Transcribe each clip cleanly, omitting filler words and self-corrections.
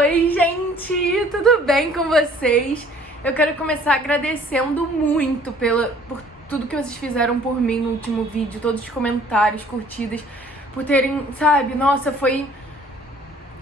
Oi, gente! Tudo bem com vocês? Eu quero começar agradecendo muito por tudo que vocês fizeram por mim no último vídeo, todos os comentários, curtidas, por terem, sabe? Nossa, foi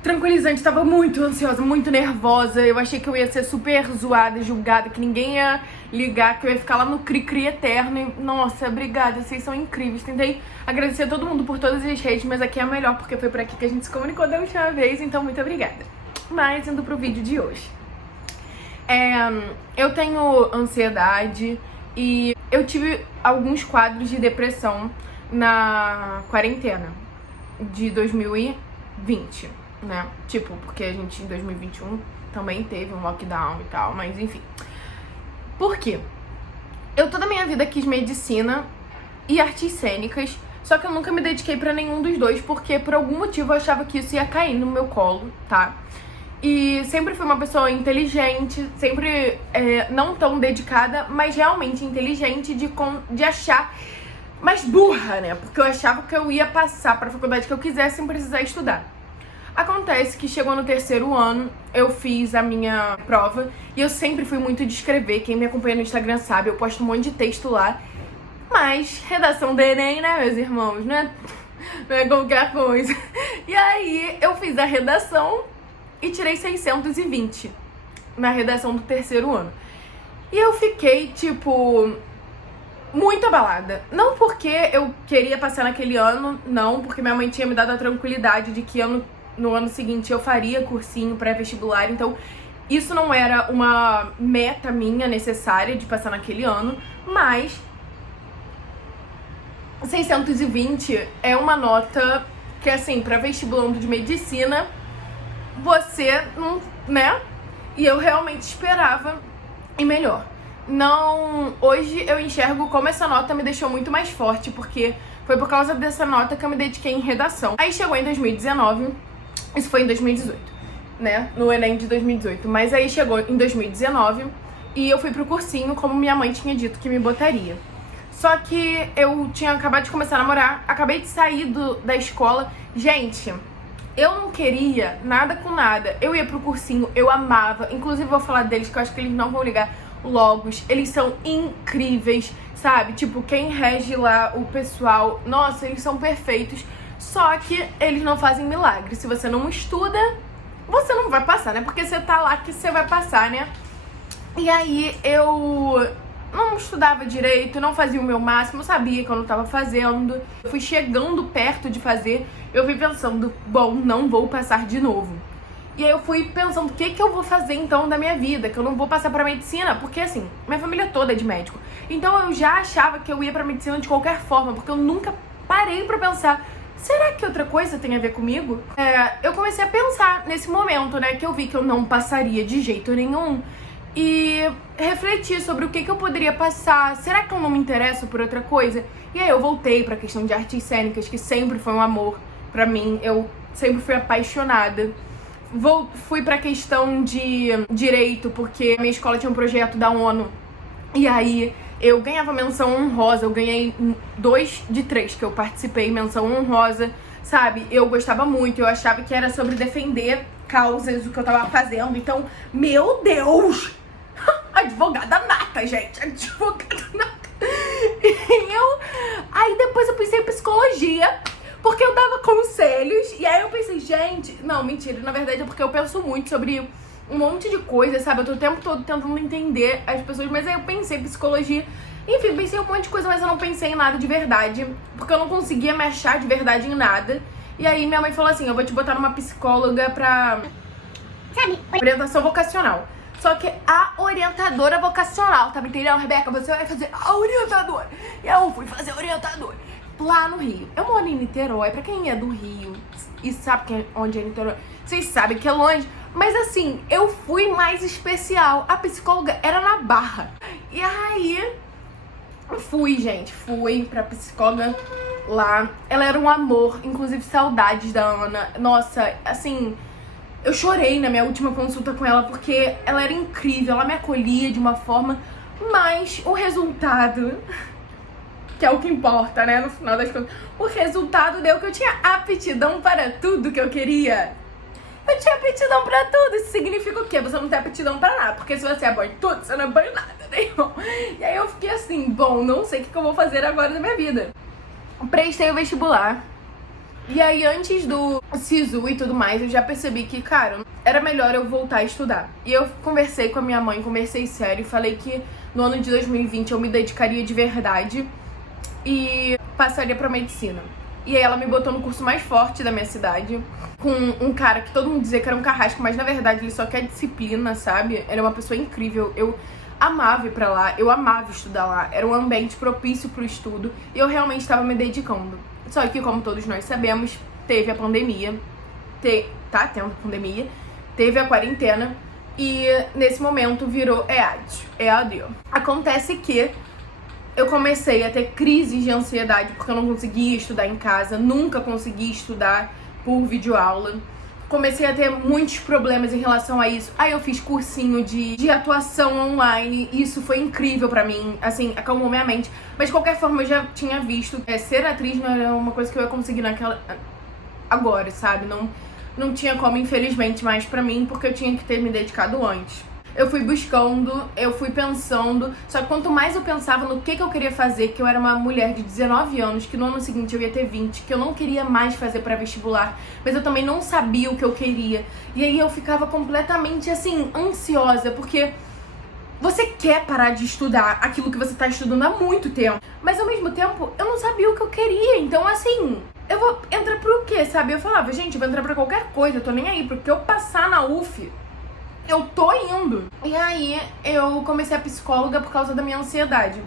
tranquilizante, tava muito ansiosa, muito nervosa. Eu achei que eu ia ser super zoada, julgada, que ninguém ia ligar, que eu ia ficar lá no cri-cri eterno. E, nossa, obrigada, vocês são incríveis. Tentei agradecer a todo mundo por todas as redes, mas aqui é melhor, porque foi por aqui que a gente se comunicou da última vez, então muito obrigada. Mas indo pro vídeo de hoje. Eu tenho ansiedade e eu tive alguns quadros de depressão na quarentena de 2020. Né? Tipo, porque a gente em 2021 também teve um lockdown e tal, mas enfim. Por quê? Eu toda a minha vida quis medicina e artes cênicas, só que eu nunca me dediquei pra nenhum dos dois, porque por algum motivo eu achava que isso ia cair no meu colo, tá? E sempre fui uma pessoa inteligente, sempre não tão dedicada, mas realmente inteligente de achar, mas burra, né? Porque eu achava que eu ia passar pra faculdade que eu quisesse sem precisar estudar. Acontece que chegou no terceiro ano, eu fiz a minha prova e eu sempre fui muito de escrever. Quem me acompanha no Instagram sabe, eu posto um monte de texto lá. Mas redação do Enem, né, meus irmãos? Não é qualquer coisa. E aí eu fiz a redação e tirei 620 na redação do terceiro ano. E eu fiquei, tipo, muito abalada. Não porque eu queria passar naquele ano, não, porque minha mãe tinha me dado a tranquilidade de que no ano seguinte eu faria cursinho pré-vestibular, então isso não era uma meta minha necessária de passar naquele ano, mas 620 é uma nota que, assim, pra vestibulando de medicina, você não, né? E eu realmente esperava e melhor. Não, hoje eu enxergo como essa nota me deixou muito mais forte, porque foi por causa dessa nota que eu me dediquei em redação. Aí chegou em 2019, isso foi em 2018, né? No Enem de 2018. Mas aí chegou em 2019 e eu fui pro cursinho, como minha mãe tinha dito que me botaria. Só que eu tinha acabado de começar a namorar, acabei de sair da escola. Gente, eu não queria nada com nada. Eu ia pro cursinho, eu amava. Inclusive vou falar deles, que eu acho que eles não vão ligar. Logos, eles são incríveis, sabe? Tipo, quem rege lá o pessoal, nossa, eles são perfeitos. Só que eles não fazem milagre. Se você não estuda, você não vai passar, né? Porque você tá lá que você vai passar, né? E aí eu não estudava direito, não fazia o meu máximo, eu sabia que eu não tava fazendo. Eu fui chegando perto de fazer, eu fui pensando, bom, não vou passar de novo. E aí eu fui pensando, o que eu vou fazer então da minha vida? Que eu não vou passar pra medicina, porque assim, minha família toda é de médico. Então eu já achava que eu ia pra medicina de qualquer forma, porque eu nunca parei pra pensar, será que outra coisa tem a ver comigo? Eu comecei a pensar nesse momento, né, que eu vi que eu não passaria de jeito nenhum. E refleti sobre o que eu poderia passar. Será que eu não me interesso por outra coisa? E aí eu voltei pra questão de artes cênicas, que sempre foi um amor pra mim. Eu sempre fui apaixonada. Fui pra questão de direito, porque a minha escola tinha um projeto da ONU. E aí eu ganhava menção honrosa, eu ganhei 2 de 3 que eu participei, menção honrosa, sabe? Eu gostava muito, eu achava que era sobre defender causas, o que eu tava fazendo. Então, meu Deus! Advogada nata, gente! Advogada nata! Aí depois eu pensei em psicologia, porque eu dava conselhos. E aí eu pensei, gente... Não, mentira, na verdade é porque eu penso muito sobre um monte de coisa, sabe? Eu tô o tempo todo tentando entender as pessoas, mas aí eu pensei em psicologia. Enfim, pensei em um monte de coisa, mas eu não pensei em nada de verdade, porque eu não conseguia me achar de verdade em nada. E aí minha mãe falou assim, eu vou te botar numa psicóloga pra... sabe? Orientação vocacional. Só que a orientadora vocacional, tá me entendendo, Rebeca? Você vai fazer a orientadora. E eu fui fazer a orientadora lá no Rio. Eu moro em Niterói, pra quem é do Rio e sabe onde é Niterói, vocês sabem que é longe. Mas assim, eu fui mais especial. A psicóloga era na Barra. E aí, fui pra psicóloga lá. Ela era um amor, inclusive saudades da Ana. Nossa, assim, eu chorei na minha última consulta com ela, porque ela era incrível, ela me acolhia de uma forma, mas o resultado, que é o que importa, né, no final das contas, o resultado deu que eu tinha aptidão para tudo que eu queria. Eu tinha aptidão pra tudo. Isso significa o quê? Você não tem aptidão pra nada. Porque se você é bom em tudo, você não é bom em nada, né, irmão? E aí eu fiquei assim, bom, não sei o que eu vou fazer agora na minha vida. Prestei o vestibular. E aí, antes do SISU e tudo mais, eu já percebi que, cara, era melhor eu voltar a estudar. E eu conversei com a minha mãe, conversei sério, falei que no ano de 2020 eu me dedicaria de verdade e passaria pra medicina. E aí ela me botou no curso mais forte da minha cidade, com um cara que todo mundo dizia que era um carrasco, mas na verdade ele só quer disciplina, sabe? Ele é uma pessoa incrível. Eu amava ir pra lá, eu amava estudar lá, era um ambiente propício pro estudo e eu realmente estava me dedicando. Só que, como todos nós sabemos, teve a pandemia, tá tendo pandemia, teve a quarentena e nesse momento virou EAD. Acontece que eu comecei a ter crises de ansiedade porque eu não conseguia estudar em casa, nunca consegui estudar por videoaula. Comecei a ter muitos problemas em relação a isso. Aí eu fiz cursinho de atuação online. Isso foi incrível pra mim, assim, acalmou minha mente. Mas de qualquer forma eu já tinha visto ser atriz não era uma coisa que eu ia conseguir agora, sabe? Não tinha como, infelizmente, mais pra mim, porque eu tinha que ter me dedicado antes. Eu fui buscando, eu fui pensando, só que quanto mais eu pensava no que eu queria fazer, que eu era uma mulher de 19 anos, que no ano seguinte eu ia ter 20, que eu não queria mais fazer pré-vestibular, mas eu também não sabia o que eu queria. E aí eu ficava completamente, assim, ansiosa, porque você quer parar de estudar aquilo que você tá estudando há muito tempo, mas ao mesmo tempo eu não sabia o que eu queria, então assim, eu vou entrar pro quê, sabe? Eu falava, gente, eu vou entrar pra qualquer coisa, eu tô nem aí, porque eu passar na UF... eu tô indo. E aí eu comecei a psicóloga por causa da minha ansiedade.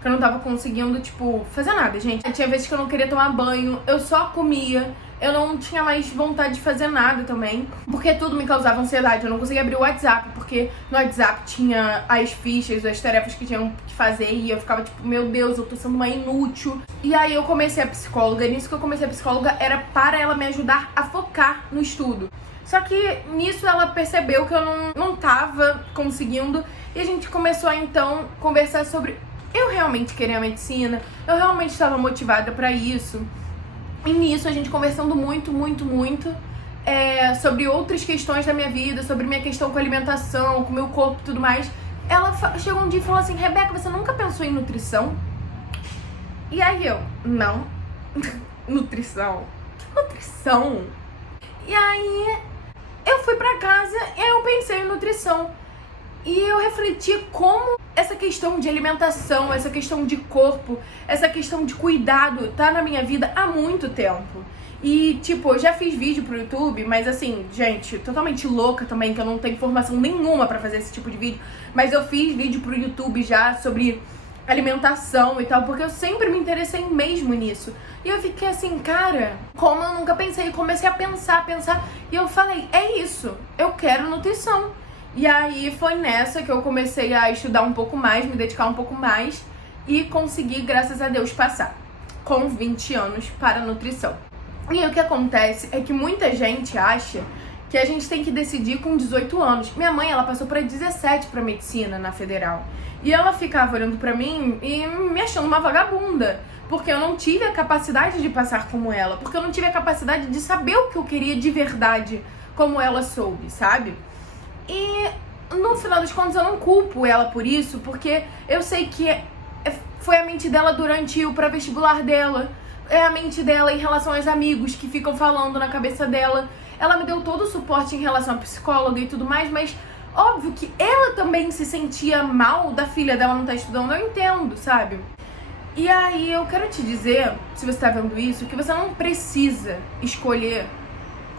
Que eu não tava conseguindo, tipo, fazer nada, gente. Tinha vezes que eu não queria tomar banho, eu só comia. Eu não tinha mais vontade de fazer nada também, porque tudo me causava ansiedade. Eu não conseguia abrir o WhatsApp, porque no WhatsApp tinha as fichas, as tarefas que tinham que fazer. E eu ficava tipo, meu Deus, eu tô sendo uma inútil. E aí eu comecei a psicóloga. E nisso que eu comecei a psicóloga era para ela me ajudar a focar no estudo. Só que nisso ela percebeu que eu não tava conseguindo. E a gente começou a então conversar sobre eu realmente queria a medicina, eu realmente estava motivada pra isso. E nisso a gente conversando muito sobre outras questões da minha vida, sobre minha questão com alimentação, com meu corpo e tudo mais. Ela chegou um dia e falou assim, Rebeca, você nunca pensou em nutrição? E aí eu, não. Nutrição? Que nutrição? E aí eu fui pra casa e aí eu pensei em nutrição. E eu refleti como essa questão de alimentação, essa questão de corpo, essa questão de cuidado tá na minha vida há muito tempo. E, tipo, eu já fiz vídeo pro YouTube, mas assim, gente, totalmente louca também, que eu não tenho formação nenhuma pra fazer esse tipo de vídeo. Mas eu fiz vídeo pro YouTube já sobre alimentação e tal, porque eu sempre me interessei mesmo nisso. E eu fiquei assim, cara, como eu nunca pensei, comecei a pensar, e eu falei, é isso, eu quero nutrição. E aí foi nessa que eu comecei a estudar um pouco mais, me dedicar um pouco mais e consegui, graças a Deus, passar com 20 anos para a nutrição. E aí o que acontece é que muita gente acha que a gente tem que decidir com 18 anos. Minha mãe, ela passou para 17 para medicina na Federal. E ela ficava olhando pra mim e me achando uma vagabunda. Porque eu não tive a capacidade de passar como ela. Porque eu não tive a capacidade de saber o que eu queria de verdade como ela soube, sabe? E no final das contas eu não culpo ela por isso, porque eu sei que foi a mente dela durante o pré-vestibular dela, é a mente dela em relação aos amigos que ficam falando na cabeça dela. Ela me deu todo o suporte em relação à psicóloga e tudo mais, mas óbvio que ela também se sentia mal da filha dela não estar estudando, eu entendo, sabe? E aí eu quero te dizer, se você tá vendo isso, que você não precisa escolher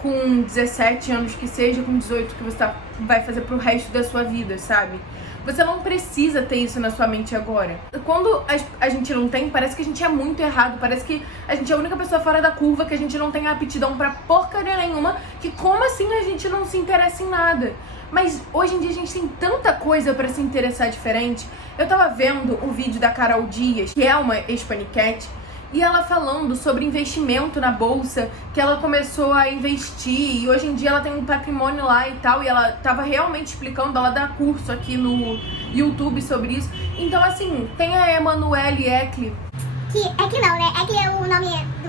com 17 anos que seja, com 18 que você vai fazer pro resto da sua vida, sabe? Você não precisa ter isso na sua mente agora. Quando a gente não tem, parece que a gente é muito errado, parece que a gente é a única pessoa fora da curva, que a gente não tem aptidão pra porcaria nenhuma, que como assim a gente não se interessa em nada? Mas hoje em dia a gente tem tanta coisa pra se interessar diferente. Eu tava vendo o vídeo da Carol Dias, que é uma ex-paniquete, e ela falando sobre investimento na bolsa, que ela começou a investir e hoje em dia ela tem um patrimônio lá e tal, e ela tava realmente explicando, ela dá curso aqui no YouTube sobre isso. Então assim, tem a Emanuele Eckli, que Eckli não, né? Eckli é o nome do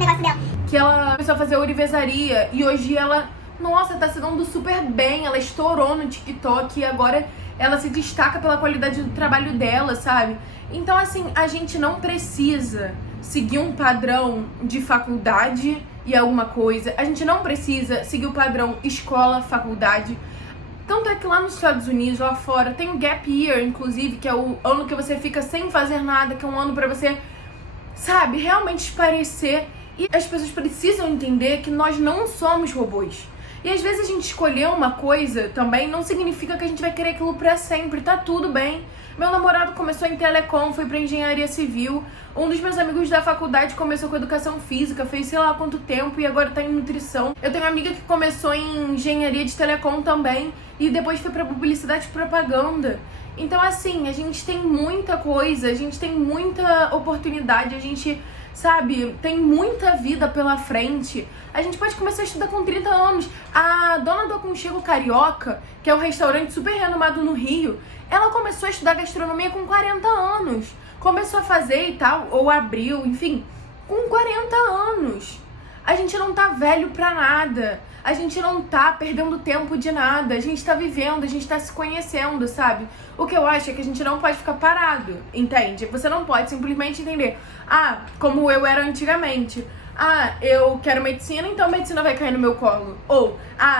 negócio dela. Que ela começou a fazer ourivesaria e hoje ela nossa, tá se dando super bem, ela estourou no TikTok e agora ela se destaca pela qualidade do trabalho dela, sabe? Então, assim, a gente não precisa seguir um padrão de faculdade e alguma coisa. A gente não precisa seguir o padrão escola, faculdade. Tanto é que lá nos Estados Unidos, lá fora, tem o Gap Year, inclusive, que é o ano que você fica sem fazer nada, que é um ano pra você, sabe, realmente esparecer. E as pessoas precisam entender que nós não somos robôs. E às vezes a gente escolher uma coisa também não significa que a gente vai querer aquilo pra sempre, tá tudo bem. Meu namorado começou em telecom, foi pra engenharia civil. Um dos meus amigos da faculdade começou com educação física, fez sei lá quanto tempo e agora tá em nutrição. Eu tenho uma amiga que começou em engenharia de telecom também e depois foi pra publicidade e propaganda. Então, assim, a gente tem muita coisa, a gente tem muita oportunidade, a gente, sabe, tem muita vida pela frente. A gente pode começar a estudar com 30 anos. A dona do Aconchego Carioca, que é um restaurante super renomado no Rio, ela começou a estudar gastronomia com 40 anos. Começou a fazer e tal, ou abriu, enfim, com 40 anos. A gente não tá velho pra nada. A gente não tá perdendo tempo de nada. A gente tá vivendo, a gente tá se conhecendo, sabe? O que eu acho é que a gente não pode ficar parado, entende? Você não pode simplesmente entender, como eu era antigamente. Eu quero medicina, então medicina vai cair no meu colo. Ou,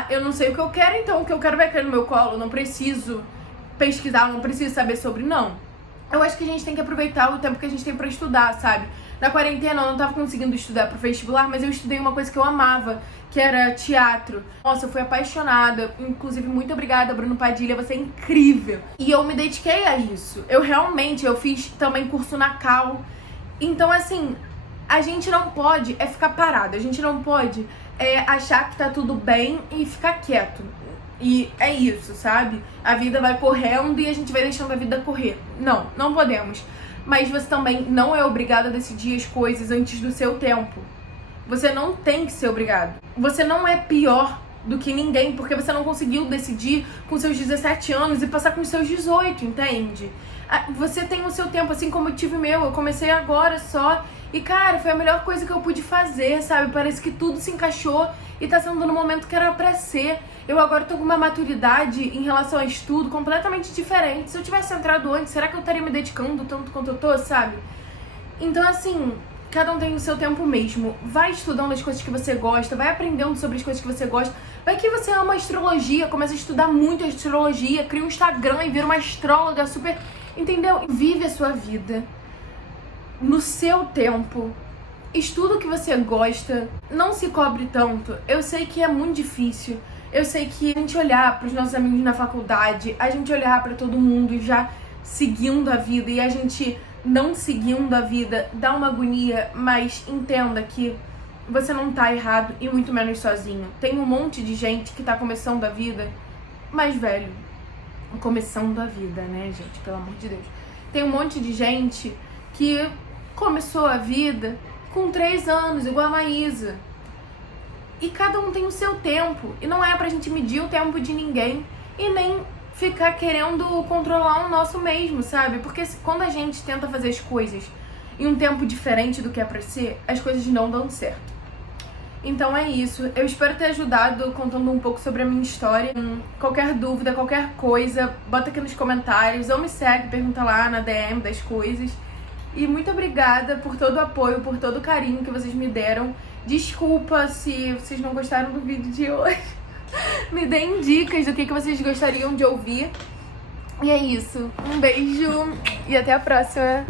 eu não sei o que eu quero, então o que eu quero vai cair no meu colo. Não preciso pesquisar, não preciso saber sobre, não. Eu acho que a gente tem que aproveitar o tempo que a gente tem pra estudar, sabe? Na quarentena eu não tava conseguindo estudar pro vestibular, mas eu estudei uma coisa que eu amava, que era teatro. Nossa, eu fui apaixonada. Inclusive, muito obrigada, Bruno Padilha, você é incrível. E eu me dediquei a isso. Eu fiz também curso na Cal. Então, assim, a gente não pode ficar parado. A gente não pode achar que tá tudo bem e ficar quieto. E é isso, sabe? A vida vai correndo e a gente vai deixando a vida correr. Não, não podemos. Mas você também não é obrigado a decidir as coisas antes do seu tempo. Você não tem que ser obrigado. Você não é pior do que ninguém porque você não conseguiu decidir com seus 17 anos e passar com os seus 18, entende? Você tem o seu tempo, assim como eu tive o meu. Eu comecei agora só e, cara, foi a melhor coisa que eu pude fazer, sabe? Parece que tudo se encaixou e tá sendo no momento que era pra ser. Eu agora tô com uma maturidade em relação ao estudo completamente diferente. Se eu tivesse entrado antes, será que eu estaria me dedicando tanto quanto eu tô, sabe? Então, assim, cada um tem o seu tempo mesmo. Vai estudando as coisas que você gosta, vai aprendendo sobre as coisas que você gosta. Vai que você ama astrologia, começa a estudar muito astrologia, cria um Instagram e vira uma astróloga super... Entendeu? Vive a sua vida no seu tempo. Estuda o que você gosta. Não se cobre tanto. Eu sei que é muito difícil. Eu sei que a gente olhar pros nossos amigos na faculdade, a gente olhar pra todo mundo já seguindo a vida e a gente não seguindo a vida dá uma agonia, mas entenda que você não tá errado e muito menos sozinho. Tem um monte de gente que tá começando a vida mais velho. Começando a vida, né, gente? Pelo amor de Deus. Tem um monte de gente que começou a vida com 3 anos, igual a Maísa. E cada um tem o seu tempo. E não é pra gente medir o tempo de ninguém e nem ficar querendo controlar o nosso mesmo, sabe? Porque quando a gente tenta fazer as coisas em um tempo diferente do que é pra ser, as coisas não dão certo. Então é isso. Eu espero ter ajudado contando um pouco sobre a minha história. Qualquer dúvida, qualquer coisa, bota aqui nos comentários ou me segue, pergunta lá na DM das coisas. E muito obrigada por todo o apoio, por todo o carinho que vocês me deram. Desculpa se vocês não gostaram do vídeo de hoje. Me deem dicas do que vocês gostariam de ouvir. E é isso. Um beijo e até a próxima.